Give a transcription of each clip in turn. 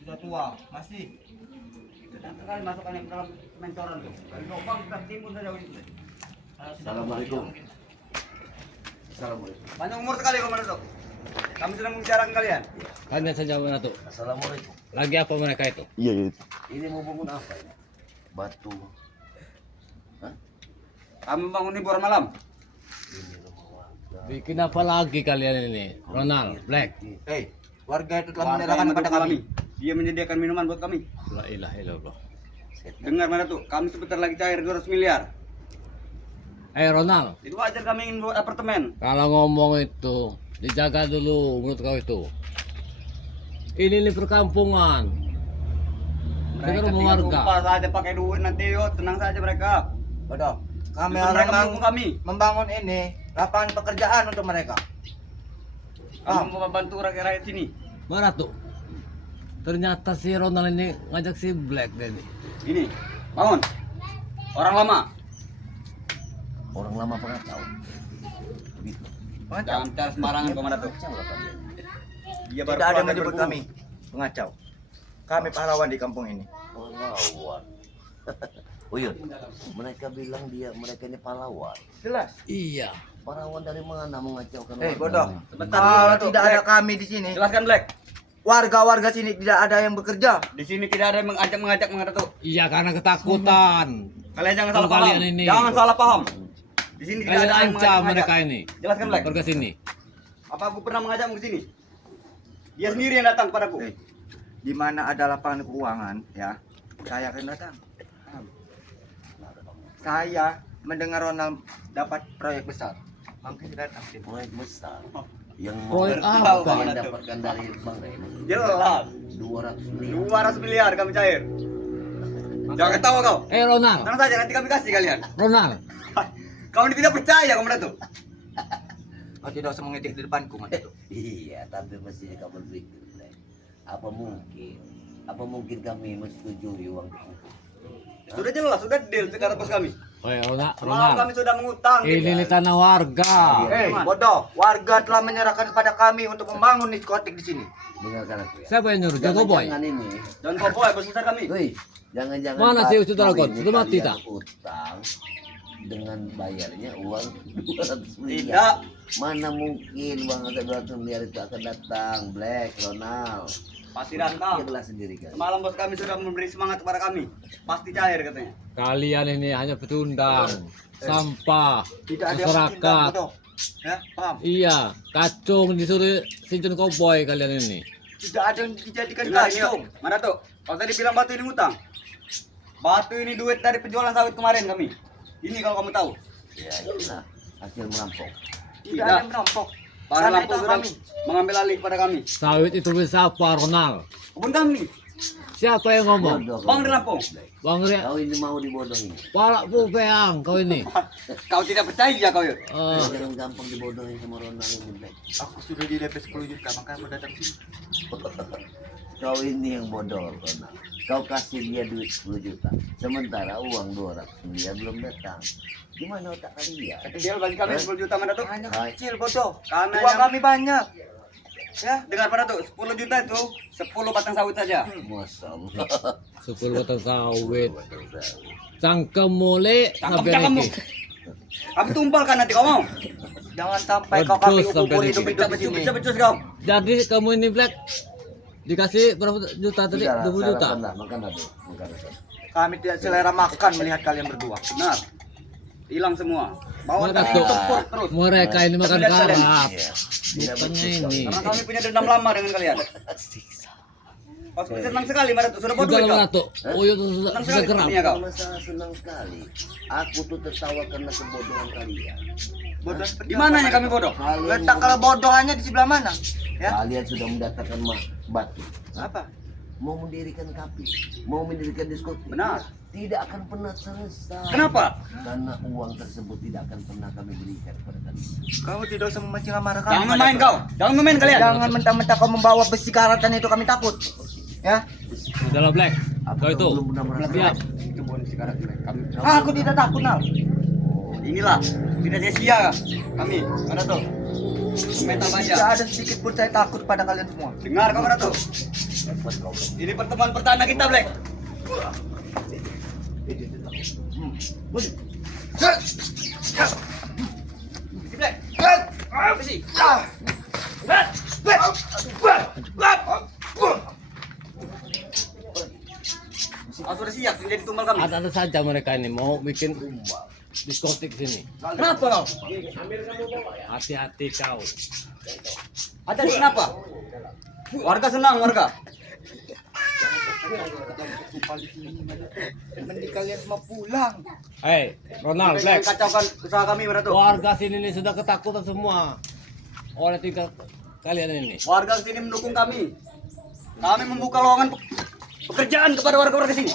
Sudah tua, masih. Datang kali masukkannya ke dalam mentoran tuh. Dari lubang kita timbun saja itu. Assalamualaikum. Assalamualaikum. Banyak umur sekali kau tuh. Kami sedang membicarakan kalian. Hanya saja mana tuh? Assalamualaikum. Lagi apa mereka itu? Iya, iya. Ini mau bangun apa ini? Batu. Hah? Kami bangun hiburan malam. Ini rumah warga. Bikin apa lagi kalian ini? Ronald, Black. Hei, warga itu telah Warga menyerahkan yang kepada mendukung kami. Dia menyediakan minuman buat kami. La ilaha illallah. Dengar mana tuh? Kami sebentar lagi cair 200 miliar. Ronald, Itu wajar kami ingin buat apartemen. kalau ngomong itu dijaga dulu mulut kau itu. Ini perkampungan. Kita rumah warga. tumpah saja pakai duit nanti yuk, tenang saja mereka. Bodoh. Kami Itu orang mereka mendukung kami. membangun ini lapangan pekerjaan untuk mereka. Kami mau membantu rakyat-rakyat sini. Mana tuh? Ternyata si Ronald ini ngajak si Black deh nih. Ini, bangun. Orang lama. Orang lama pengacau. Begitu. Jangan cara sembarangan kau mana tuh. Pengacau lah kalian. Dia baru Tidak ada keluar yang dari menyebut berburu. kami pengacau. Kami pahlawan di kampung ini. Pahlawan. Uyun, mereka bilang mereka ini pahlawan. Jelas. Iya. Pahlawan dari mana mengacaukan Hei, warga? bodoh. Sebentar, Kalau Black. tidak ada kami di sini, Jelaskan Black. warga-warga sini tidak ada yang bekerja. Di sini tidak ada yang mengajak mana tuh. Iya karena ketakutan. Kalian jangan Kalau salah paham. kalian ini. Jangan salah paham. Di sini tidak Kalian ada yang ancam mengajak. mereka ini. Jelaskan Black. Warga sini. Apa aku pernah mengajakmu ke sini? Dia sendiri yang datang padaku. Hei, di mana ada lapangan keuangan, ya, saya akan datang. Saya mendengar Ronald dapat proyek besar. Mungkin saya datang. Proyek besar yang Proyek mau apa? kalian dapatkan dari Bang Raymond Jelas. 200 miliar. 200 miliar kami cair. Jangan ketawa kau. Ronald, Tenang saja nanti kami kasih kalian. Ronald. Kau ini tidak percaya kamu tuh. Kau tidak usah mengetik di depanku, Mas. Iya, tapi mesti kamu berpikir, Black. Apa mungkin kami menyetujui uang itu? Sudah jelas, sudah deal sekarang bos kami. Ronald, Semalam kami Ronald. sudah mengutang. Ini tanah warga. Hei, bodoh. Warga telah menyerahkan kepada kami untuk membangun diskotik di sini. Dengarkan aku ya. Siapa yang nyuruh? Jago boy. Jangan ini. Dan kau boy bos besar kami. Woi, jangan-jangan Mana Pak, sih saudara kau Gon? ini Sudah mati kalian tak? Utang dengan bayarnya uang 200 miliar. Tidak. Mana mungkin uang ada 200 miliar itu akan datang, Black, Ronald. Pasti datang. Pikirlah sendiri kan. Semalam bos kami sudah memberi semangat kepada kami. Pasti cair katanya. Kalian ini hanya pecundang, sampah, Tidak ada yang masyarakat. bertindak, bodoh. Ya, paham? Iya, kacung disuruh sinjun koboi kalian ini. Tidak ada yang dijadikan Dengar ini, kacung. yuk. Mana tuh? Kau tadi bilang batu ini ngutang. Batu ini duit dari penjualan sawit kemarin kami. Ini kalau kamu tahu. Ya, itulah hasil merampok. Tidak ada yang merampok. Para Sana lampu itu sudah kami. mengambil alih pada kami. Sawit itu bisa apa, Ronald? Kebun kami. Siapa yang ngomong? Bodoh Bang kau, di Lampung. Black. Bang Ria, Kau ini mau dibodohi. palak pupeang kau ini. Kau tidak percaya kau yuk. Jangan gampang dibodohi sama Ronald ini, Black. Aku sudah di DP 10 juta, makanya mau datang sini. Kau ini yang bodoh, Ronald. Kau kasih dia duit 10 juta. Sementara uang 200 miliar belum datang. Gimana otak kalian? Dia bagi kami 10 juta mana tuh? Hanya Hai. kecil, bodoh. Kami Uang hanya- kami banyak. Ya, Dengar pada tuh, 10 juta itu 10 batang sawit saja. Masya Allah. 10 batang sawit. Cangkem mule Tangkap ngapain cangkemmu. ini? Kami tumpalkan nanti kau mau. jangan sampai kau kami Wedus sampai ukubur di hidup-hidup di sini. Becus kau. Jadi kamu ini Black dikasih berapa juta tadi? Sudahlah, 20 juta. sarapan lah, makan lah, Bro. Makan lah. Kami tidak selera makan melihat kalian berdua. Benar. Hilang semua. Bawa Mereka kami tuh, tempur terus. mereka ini makan Tapi lihat kalian. karap. Iya. Bukannya ini. Karena kami punya dendam lama dengan kalian. Kau seperti senang sekali pada tuh. Sudah bodoh Sudah kau. lah tuh. Oh itu sudah Senang sudah sekali geram. sepertinya kau. Masalah senang sekali. Aku tuh tertawa karena kebodohan kalian. Bodoh seperti Di apa, mananya Mas? kami bodoh? Kalian, Letak kalau bodoh hanya di sebelah mana? Ya, kalian sudah mendatangkan batu. apa? Mau mendirikan kafe, mau mendirikan diskotik. Benar. Tidak akan pernah selesai. Kenapa? Karena uang tersebut tidak akan pernah kami berikan kepada kalian. Kau tidak usah memancing amarah kami. Jangan main kau. Jangan main kalian. Jangan mentah-mentah kau membawa besi karatan itu, kami takut. Ya, Sudah lah Black. Aku Kau itu. belum pernah merasa. Siap. Itu bonus sekarang kami. aku tidak takut, Nal. Inilah tidak sia-sia kami. Mana tuh? Mental Tidak baja. ada sedikit pun saya takut pada kalian semua. Dengar kau mana tuh? Hebat kau. Ini pertemuan pertama kita, Black. Black. Apa sih? Oh, sudah siap menjadi tumbal kami. Ada saja mereka ini mau bikin diskotik sini. Kenapa kau? Hati-hati kau. Ada kenapa? Warga senang, warga. Mending kalian semua pulang. Hei, Ronald Jangan Black. kacaukan usaha kami, Berato. Warga sini ini sudah ketakutan semua oleh tingkah kalian ini. Warga sini mendukung kami. Kami membuka lowongan pekerjaan kepada warga-warga sini.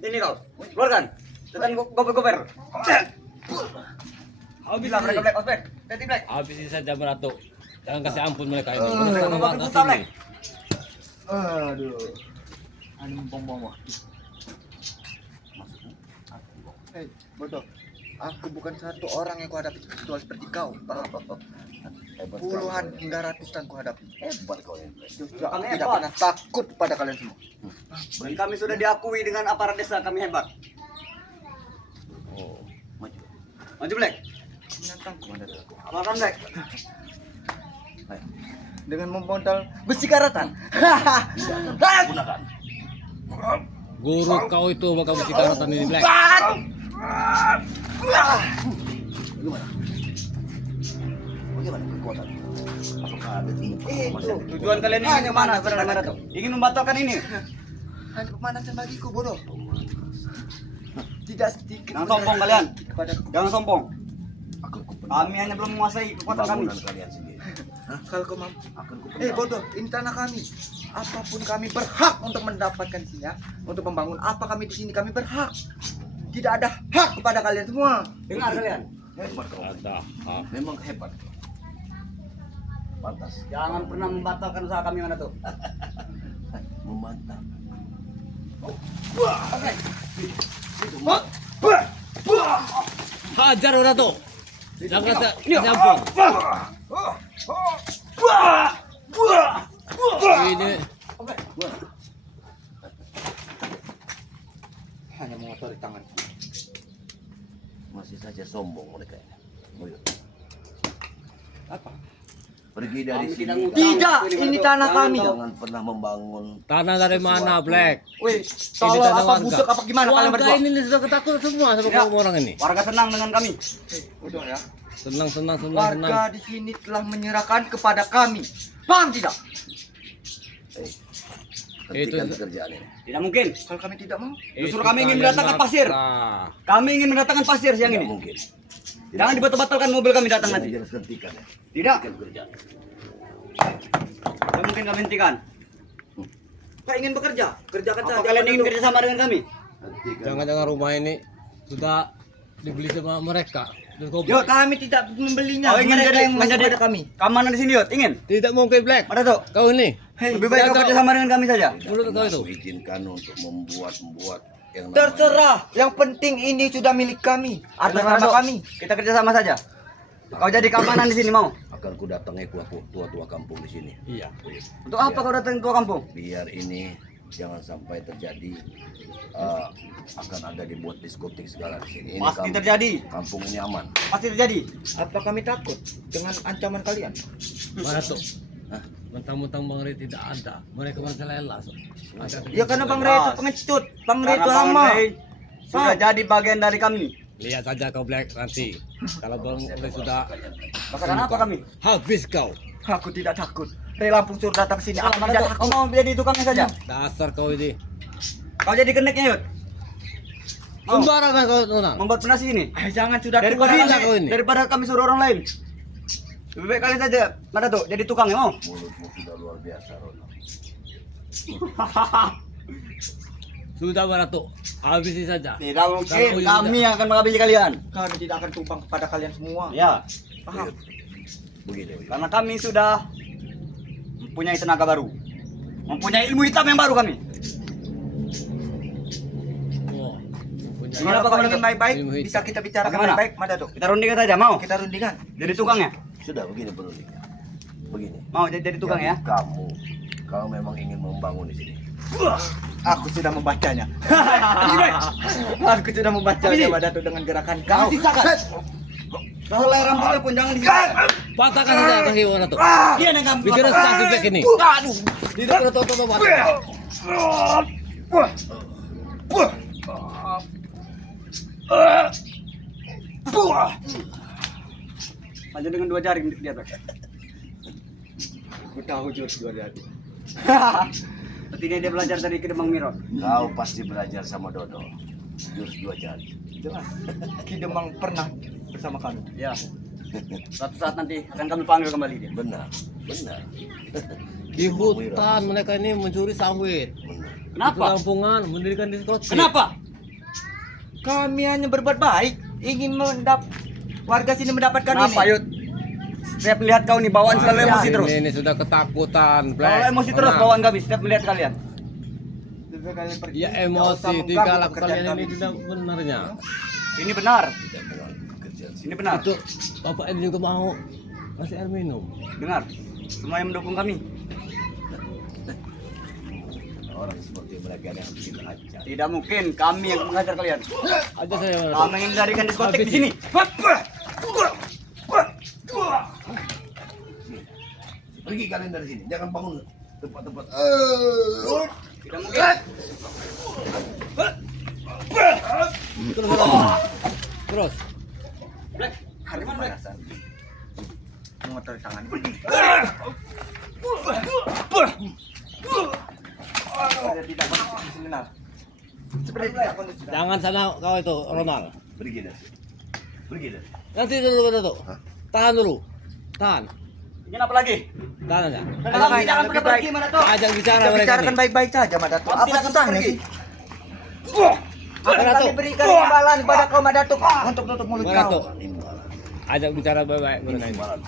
Ini kau, keluarkan. Tekan gober-gober. Habislah mereka Black, Ospek. Ganti Black. Habisi saja Berato. Jangan kasih ampun mereka ini. Bapak Warga buta, Black. sini. Aduh. Anu bom-bom. Hei, bodoh. Aku bukan satu orang yang kuhadapi situasi seperti kau. Hebat kau. Puluhan hingga ratusan kuhadapi. Hebat kau ini. Justru aku tidak pernah takut pada kalian semua. Dan kami sudah diakui dengan aparat desa kami hebat. Oh, maju. Maju Black. Menantangku, Mandala. Makan Black. Dengan memodal besi karatan. Gunakan. Guru kau itu bakal mesti karatan ini Black. Bagaimana? Bagaimana kekuatan? Apakah ada Itu Tujuan kalian ini kemana sebenarnya Berato? Ingin membatalkan ini? hanya pemanasan bagiku, bodoh. Tidak sedikit. Jangan sombong kalian. Kepada Jangan sombong. akan kupenuhi Kami hanya belum menguasai kekuatan kami. bangunan kalian sendiri. kalau kau mampu. Akan kupenuhi. Bodoh, ini tanah kami. Apapun kami berhak untuk mendapatkan sini, untuk membangun apa kami di sini kami berhak. Tidak ada hak kepada kalian semua. Dengar kalian. Hebat kau. Ada. Ah. Memang hebat. Pantas. Jangan pernah membatalkan usaha kami Berato. Memantap. Hajar Berato. Jangan kasih ampun. Ini Hanya mengotori tangan. Masih saja sombong mereka ini. Buyut. Apa? Pergi dari Kami sini. tidak ngutang. Tidak, ini tanah kami. Jangan pernah membangun. tanah dari mana Black? Wih, Ini tolong tanah apa warga. busuk apa gimana kalian Warga berdua? ini sudah ketakutan semua sama Ya. kamu orang ini. Warga senang dengan kami. Udah ya. Senang. Warga di sini telah menyerahkan kepada kami. Paham tidak? Hentikan Itu- pekerjaan ini. Tidak mungkin. Kalau kami tidak mau, Justru kami ingin mendatangkan pasir. Nah, Kami ingin mendatangkan pasir siang Tidak ini. mungkin. Jangan dibatal-batalkan mobil kami datang nanti. Jelas hentikan ya. Tidak. Hentikan pekerjaan. Tidak mungkin kami hentikan. Kau ingin bekerja? Kerjakan Apa saja. kalian ingin kerja sama dengan kami? Hentikan. jangan-jangan rumah ini sudah dibeli sama mereka. Terus kau- Yuk, Kami tidak membelinya. Kau ingin Mereka jadi yang menjadi kepada kami. keamanan di sini, Yot? Ingin? Tidak mungkin Black. Ada tuh. Kau ini. Lebih baik kau kerja sama dengan kami saja. Menurut kau itu. Aku izinkan untuk membuat yang namanya- Terserah. Yang penting ini sudah milik kami. Atas Ada nama kami. Kita kerja sama saja. Kau jadi keamanan di sini mau? Akan ku datangi tua-tua kampung di sini. Iya. Untuk apa kau datang tua kampung? Biar ini jangan sampai terjadi akan ada dibuat diskotik segala di sini. Ini Pasti terjadi. Kampung ini aman. Pasti terjadi. Apa kami takut dengan ancaman kalian? Mana tuh? Hah? Mentang-mentang Bang Ray tidak ada. Mereka bercelela. Ya karena Bang Ray itu pengecut. Bang Ray itu Karena Bang hama. Ray sudah jadi bagian dari kami. Lihat saja kau Black nanti. Kalau Bang Ray sudah Masakan apa kami? habis kau. Aku tidak takut. Ray Lampung suruh datang sini. Aku Ada tidak tuh. Kau takut. mau jadi tukangnya saja? Dasar kau ini. Kau jadi keneknya, Yot? Mau Sembarangan kau Nona. membuat penasi ini? Jangan sudah Daripada tua. Gila kau ini. daripada kami suruh orang lain. Lebih baik kalian saja. Mana tuh? Jadi tukangnya mau? Mulutmu sudah luar biasa, Rono. Sudah Barato. Habisi saja. Tidak mungkin. Kalau Kami yang akan menghabisi kalian. Kami tidak akan tumpang kepada kalian semua. Ya, Paham? Begini. karena kami sudah mempunyai tenaga baru. Mempunyai ilmu hitam yang baru kami. Oh, punya- Ini Kalau apa kau kau ingin Dato'? baik-baik, Ilmu hitam. bisa kita bicarakan Bagaimana? baik-baik, Mada tuh. Kita rundingkan saja, mau? Kita rundingan. Jadi tukangnya. Sudah begini perundingan. begini. Mau jadi tukang Jadi ya? Kamu, kalau memang ingin membangun di sini, Aku sudah membacanya. Aku sudah membacanya Mbak Datuk dengan gerakan kau. Kalau leher rambutnya pun jangan disikat. Patahkan saja tahi orang tu. Dia yang ngambil. Bicara saksi back ini. Aduh. Tidak perlu tahu patah. Lanjut dengan 2 jari dia tuh. Aku tahu jurus dua jari. Sepertinya dia belajar dari Kidemang Miro. kau pasti belajar sama Dodo. Jurus 2 jari. Jelas. Ki Demang pernah bersama kami. Ya. Suatu saat nanti akan kami panggil kembali dia. Benar, benar. Di hutan mereka ini mencuri sawit. Benar. Di Kenapa? kampungan mendirikan diskotik. Kenapa? Kami hanya berbuat baik, ingin warga sini mendapatkan Kenapa, ini. Yud? Setiap melihat kau nih bawaan selalu emosi terus. Ini sudah ketakutan, Black. Kalau emosi terus Tenang. bawaan kami setiap melihat kalian. Lebih kali pergi, Ya tidak usah emosi, mengganggu tingkah laku pekerjaan kalian kami ini di tidak sini. benarnya. Ini benar. Tidak mengganggu pekerjaan sini. Ini benar. Itu Bapak ini juga mau kasih air minum. Dengar. Semua yang mendukung kami. Orang seperti mereka yang kita ajar. Tidak mungkin kami yang menghajar kalian. Aja saya. Kami yang mendirikan diskotik di sini. Pergi kalian dari sini, jangan bangun tempat-tempat. Tidak mungkin. Terus. Black, hari mana Black? Mengotori tangan. Saya tidak kondisi sebenar. Seperti tidak kondisi. Jangan sana kau itu, Ronald. Pergi dari sini. Pergi dari sini. Nanti dulu tuh. Tahan dulu. Tahan. Ingin apa lagi? Tahan aja. Kami jangan pernah pergi mana tuh. Ajak bicara Kita mereka bicarakan nih. baik-baik saja, Mbak Datuk. Kami Apa tidak akan susahnya pergi. sih? Akan Mbak kami Datuk. berikan imbalan kepada kau, Mbak Datuk, untuk tutup mulut Mbak kau. Datuk. Imbalan. Ajak bicara baik-baik mereka ini. Imbalan.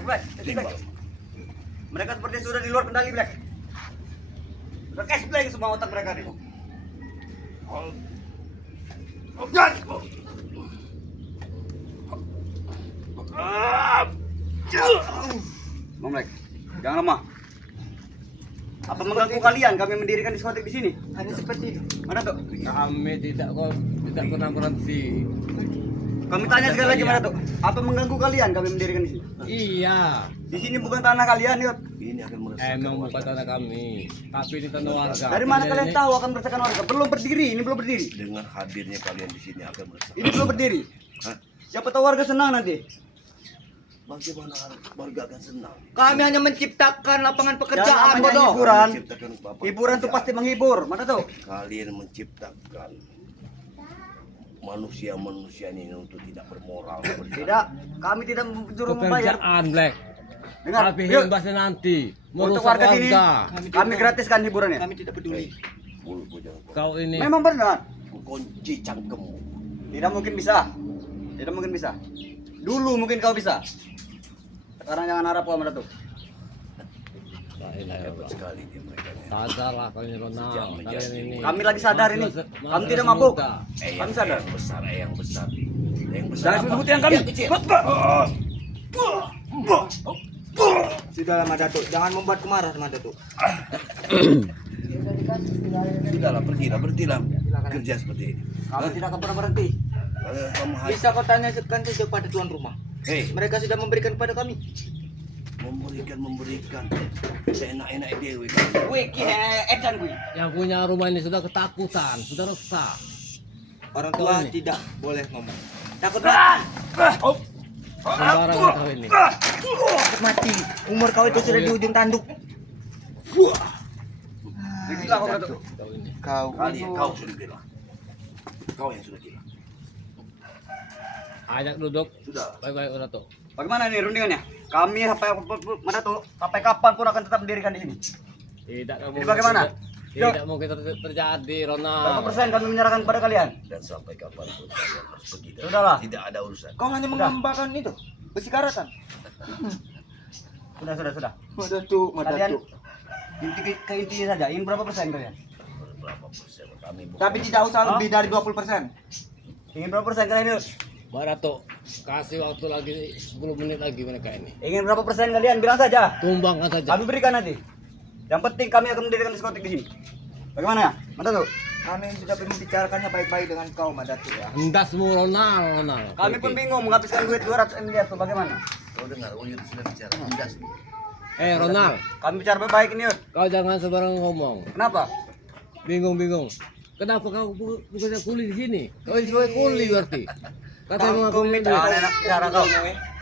Black, Imbalan. mereka seperti sudah di luar kendali Black. Sudah cash blank semua otak mereka nih. Bang Black, jangan lemah. Apa mengganggu kalian kami mendirikan diskotik di sini? Hanya seperti itu. Mana tuh? Kami tidak pernah berhenti. Kami tanya sekali lagi mana tuh? Apa mengganggu kalian kami mendirikan di sini? Iya. Di sini bukan tanah kalian, Yud. Ini akan meresahkan Emang warga. bukan tanah kami, tapi ini tanah warga. Dari mana Ini- kalian tahu akan meresahkan warga? Belum berdiri, ini belum berdiri. Dengan hadirnya kalian di sini akan meresahkan. Ini belum berdiri. Hah? Siapa tahu warga senang nanti. Bagaimana warga akan senang? Kami hanya menciptakan lapangan Jangan pekerjaan, namanya bodoh. hiburan. Menciptakan apa? Hiburan tuh pasti menghibur. Mana tuh? Kalian menciptakan manusia-manusia ini untuk tidak bermoral seperti Tidak, kami tidak menyuruh membayar. Pekerjaan, Black. Dengar, Tapi yuk. imbasnya nanti Untuk merusak warga sini, warga. kami gratiskan hiburannya. Kami tidak peduli. mulutmu jangan kau. Kau ini Memang benar. Kunci cangkemmu. Tidak mungkin bisa. Tidak mungkin bisa. Dulu mungkin kau bisa. Sekarang jangan harap kau mana tuh. La ilaha Hebat illallah. sekali dia mereka. Sadarlah kalian Ronald, kalian ini. Kami lagi sadar ini. Masih- Kami masih tidak mabuk. muda. Kami sadar. Yang besar, yang besar. Yang besar. Jangan apa? sebut yang kami. Yang kecil. Sudahlah, Mbak Datuk, jangan membuat kemarah, Mbak Datuk. Sudahlah, pergilah, berhentilah kerja seperti ini. Kami tidak akan pernah berhenti. Kamu harus, Bisa kau tanyakan saja pada tuan rumah. hei, Mereka sudah memberikan kepada kami. memberikan seenak-enak dewi. Wih, edan gue. Yang punya rumah ini sudah ketakutan, sudah resah. Orang Kau tua ini. tidak boleh ngomong. Takut mati. Sembarang kau ini. Takut mati. Umur kau itu sudah di ujung tanduk. Gila kau mana tuh. Kau ini. Kau Kau sudah gila. Kau yang sudah gila. Ajak duduk. Sudah. Baik-baik udah tuh. Bagaimana nih rundingannya? Kami mana tuh sampai kapan pun akan tetap mendirikan di sini. Tidak kamu. Jadi bagaimana? Tidak mungkin terjadi, Berapa Ronald. persen kami menyerahkan kepada kalian? Dan sampai kapanpun kalian harus pergi dari Sudahlah. sini. Tidak ada urusan. Kau hanya mengembangkan itu. Besi karatan. Sudah. Mbak Datuk, Mbak Kalian Datuk. ke intinya saja. Ingin berapa persen kalian? Berapa persen kami bukan. Tapi tidak usah lebih dari 20%. Ingin berapa persen kalian itu? Mbak Dato, kasih waktu lagi 10 menit lagi mereka ini. Ingin berapa persen kalian? Bilang saja. Tumbangkan saja. Kami berikan nanti. Yang penting kami akan mendirikan diskotik di sini. Bagaimana? Mata tuh. Kami sudah membicarakannya baik-baik dengan kau, Madatu ya. Hendak semua Ronald. Kami pun bingung menghabiskan duit 200 miliar tuh bagaimana? Kau dengar, Uyut sudah bicara. Tindas. Ronald, Kami bicara baik-baik ini, Yud. kau jangan sembarang ngomong. Kenapa? Bingung. Kenapa kau bukannya kuli di sini? Kau ini sebagai kuli berarti. Katanya mengaku ini. Jangan enak bicara kau.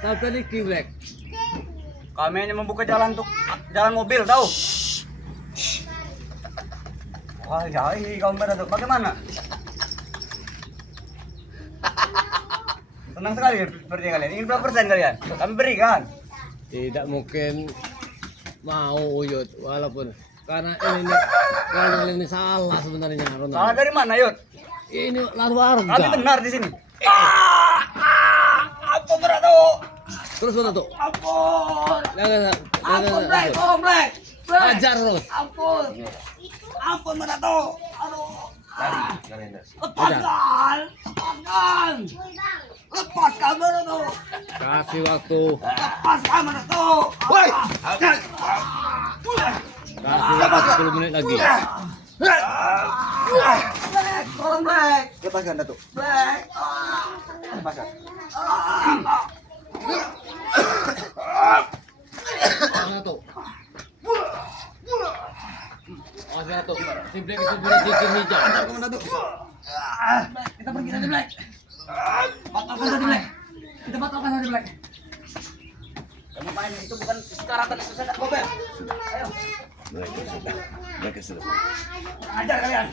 Sampai di Kiblek. Kami hanya membuka jalan untuk jalan mobil, tahu? Wah, jahil kau Mbak Dato. Bagaimana? Tenang sekali seperti kalian. Ingin berapa persen kalian? Kami berikan. Tidak mungkin mau Uyut walaupun karena ini salah sebenarnya Ronald. Salah dari mana, Yud? Ini lalu warga. Kami benar di sini. Apa berat tuh? Terus mana tuh? Ampun. Jangan. Black. Ajar terus. Ampun berat tuh. Aduh. Ajar. Lepaskan berat tuh. Kasih waktu. Lepaskan berat tuh. Woi. Kasih waktu 10 menit lagi. Tolong Black. Lepaskan, Datuk. Black. Lepaskan. Mana tuh? Mana tuh? Si Black itu punya cincin hijau. Kita pergi saja Black. Batalkan saja Black. Kita batalkan saja Black. Kamu main itu bukan sekarang itu saya mobil. Ayo. Mereka sudah. Ajar kalian.